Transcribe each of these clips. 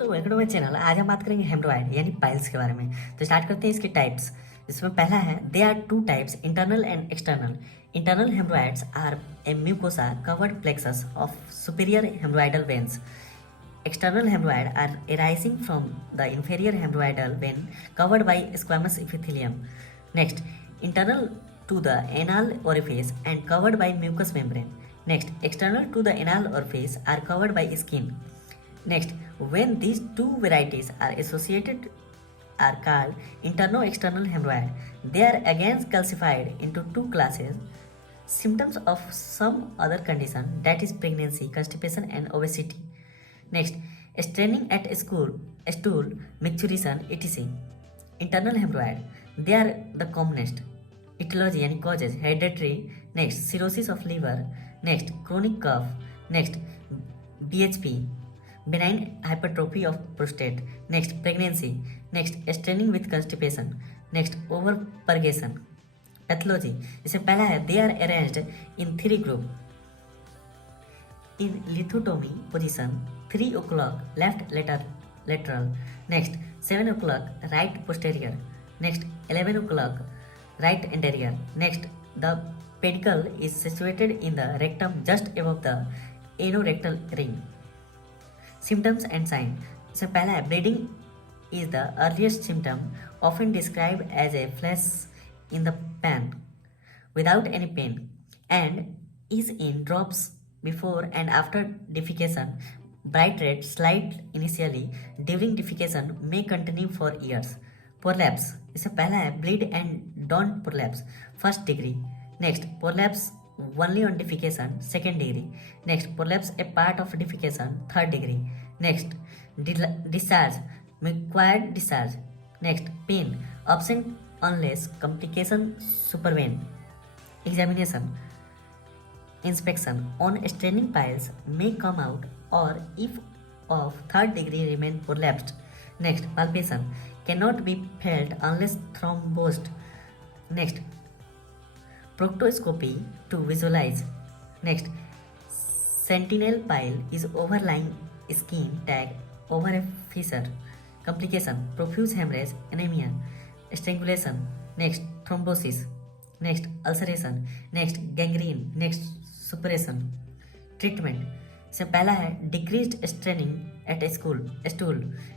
दोस्तों welcome to my channel. आज हम बात करेंगे हेमरॉइड यानी पाइल्स के बारे में। तो स्टार्ट करते हैं इसके टाइप्स। इसमें पहला है they are two types, internal and external. Internal hemorrhoids are a mucosa covered plexus of superior hemorrhoidal veins. External hemorrhoid are arising from the inferior hemorrhoidal vein covered by squamous epithelium. Next, internal to the anal orifice and covered by mucous membrane. Next, external to the anal orifice are covered by skin. Next, when these two varieties are associated are called interno-external hemorrhoid. They are again classified into two classes. Symptoms of some other condition, that is pregnancy, constipation and obesity. Next, straining at school, stool, micturition, etc. Internal hemorrhoid, they are the commonest. Etiology and causes, hereditary. Next, cirrhosis of liver. Next, chronic cough. Next, BHP, benign hypertrophy of prostate. Next, pregnancy. Next, straining with constipation. Next, overpurgation. Pathology, इससे पहला है they are arranged in three group. In lithotomy position, 3 o'clock left lateral. Next, 7 o'clock right posterior. Next, 11 o'clock right anterior. Next, the pedicle is situated in the rectum just above the anorectal ring. Symptoms and signs. So पहला है bleeding is the earliest symptom, often described as a flash in the pan without any pain, and is in drops before and after defecation. Bright red, slight initially, during defecation may continue for years. Prolapse, इससे पहला है bleed and don't prolapse, first degree. Next, prolapse only on defecation, second degree. Next, prolapse a part of defecation, third degree. Next, discharge, required discharge. Next, pain, absent unless complication supervene. Examination, inspection on straining piles may come out, or if of third degree remain prolapsed. Next, palpation cannot be felt unless thrombosed. Next, proctoscopy to visualize. Next, sentinel pile is overlying skin tag over a fissure. Complication, profuse hemorrhage, anemia, strangulation. Next, thrombosis. Next, ulceration. Next, gangrene. Next, suppression. Treatment, से पहला है decreased straining at stool.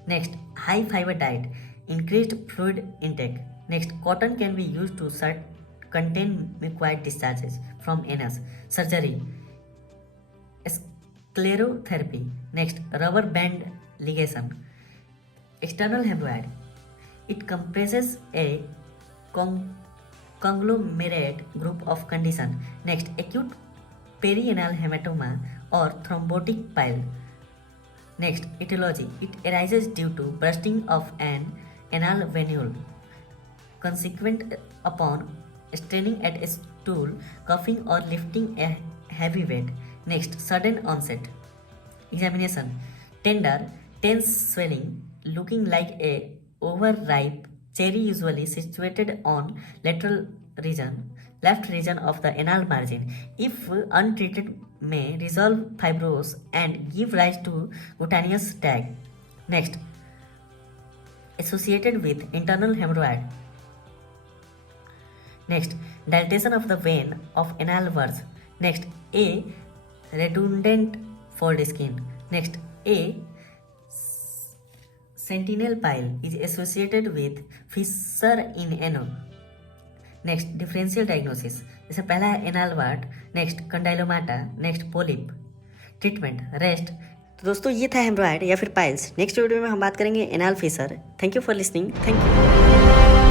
Next, high fiber diet, increased fluid intake. Next, cotton can be used to contain mucoid discharges from anus. Surgery, sclerotherapy. Next, rubber band ligation. External hemorrhoid, it comprises a conglomerate group of condition. Next, acute perianal hematoma or thrombotic pile. Next, etiology, it arises due to bursting of an anal venule consequent upon straining at a stool, coughing or lifting a heavy weight. Next, sudden onset. Examination, tender, tense swelling looking like a overripe cherry, usually situated on left region of the anal margin. If untreated, may resolve fibrose and give rise to cutaneous tag. Next, associated with internal hemorrhoid. Next, dilatation of the vein of anal verge. Next, a redundant fold skin. Next, a sentinel pile is associated with fissure in ano. Next, differential diagnosis, जैसे पहला है anal wart. Next, condylomata. Next, polyp. Treatment, rest. तो दोस्तों ये था haemorrhoid या फिर piles. Next video में हम बात करेंगे anal fissure. Thank you for listening. Thank you.